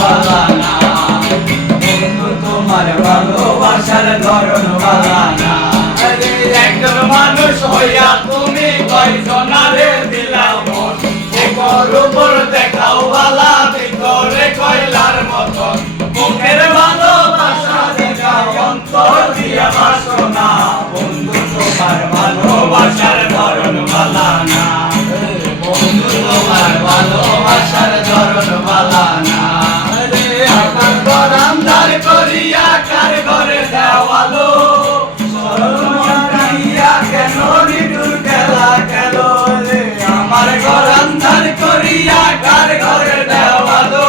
বালা না, বন্ধু তোমার ভালোবাসার ধরন বালা না। আরে একজন মানুষ হইয়া তুমি কয়জনারে দিলাও মন, একর উপর দেখাও বালা ভিতরে কয়লার মতন, মুখের ভালোবাসা দেখাও অন্তর দিয়া বাসনা, বন্ধু তোমার ভালোবাসার ধরন বালা না, বন্ধু তোমার ভালোবাসার ধরন বালা না। আরে আমার ঘর আন্ধার করিয়া কার ঘরে দেওয়ালো, সরল মনটা কেন নিঠুর খেলা খেলো রে, আমার ঘর আন্ধার করিয়া কার ঘরে দেওয়ালো,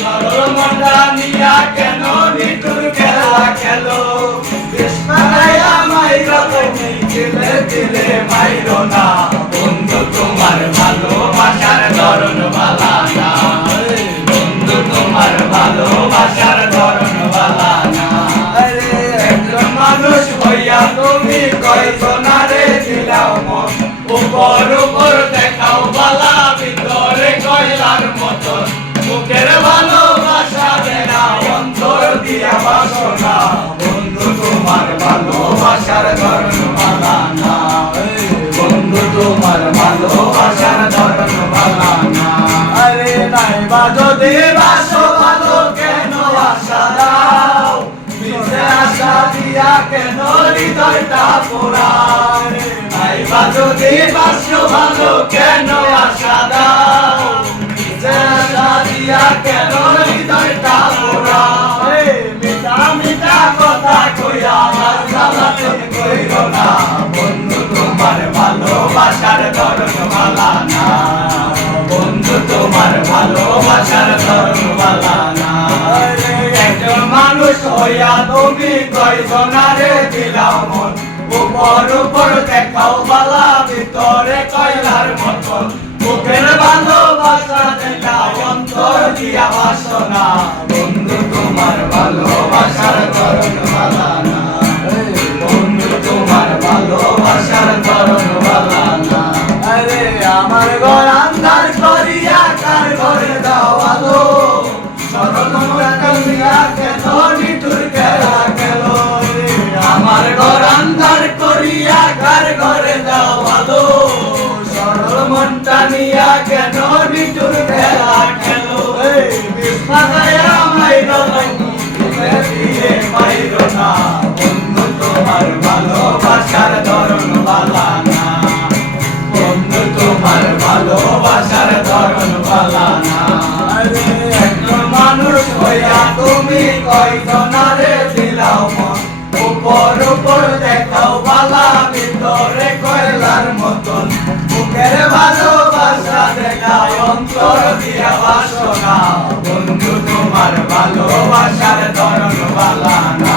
সরল মনটা নিয়া কেন নিঠুর খেলা খেলো, কৃষ্ণায়া মাইরা তুমি দিলে দিলে মাইরো না, বন্ধু তোমার ভালোবাসার ধরন বালা না, বন্ধু তোমার ভালোবাসার ধরন বালা না। আরে একজন মানুষ হইয়া তুমি কয়জনারে দিলাও মন, উপর উপর দেখাও বালা ভিতরে কয়লার মতন, মুখের ভালোবাসা দেখাও অন্তর দিয়া বাসনা, বন্ধু তোমার ভালোবাসার ধরন বালা না, বন্ধু তোমার ভালোবাসার ধরন বালা না। আরে নাই বা যদি বাসো ভালো কেন আশা দাও, মিছে আশা দিয়া কেন হৃদয়টা পোড়াও, নাই বা যদি বাসো ভালো কেন আশা দাও, মিছে আশা দিয়া কেন হৃদয়টা পোড়াও, মিঠা মিঠা কথা কইয়া আমার জ্বালাতন কইরো না, বন্ধু তোমার ভালোবাসার ধরন বালা না, বন্ধু তোমার ভালোবাসার ধরন বালা না। একজন মানুষ হইয়া তুমি কয়জনারে দিলাও মন, উপর উপর দেখাও বালা ভিতরে কয়লার মতন, মুখের ভালোবাসা দেখাও অন্তর দিয়া বাসনা, বন্ধু তোমার ভালোবাসার ধরন বালা না, বন্ধু তোমার ভালোবাসার ধরন বালা না। আরে আমার ঘর আন্ধার করিয়া কার ঘরে দাও আলো, সরল মনটা কেন নিঠুর খেলা খেলো রে, আমার ঘর আন্ধার করিয়া কার ঘরে দাও আলো, সরল মনটা নিয়া কেন নিঠুর খেলা খেলো, বিস্মায়া মাইরো দিয়ে মাইরো না, বন্ধু তোমার ভালোবাসার ধরন বালা না, বন্ধু তোমার ভালোবাসার ধরন বালা না। আরে একজন মানুষ হইয়া তুমি কয়জনারে দিলাও মন, উপর উপর দেখাও বালা ভিতরে কয়লার মতন, মুখের ভালোবাসা দেখাও অন্তর দিয়া বাসনা, বন্ধু তোমার ভালোবাসার ধরন বালা না।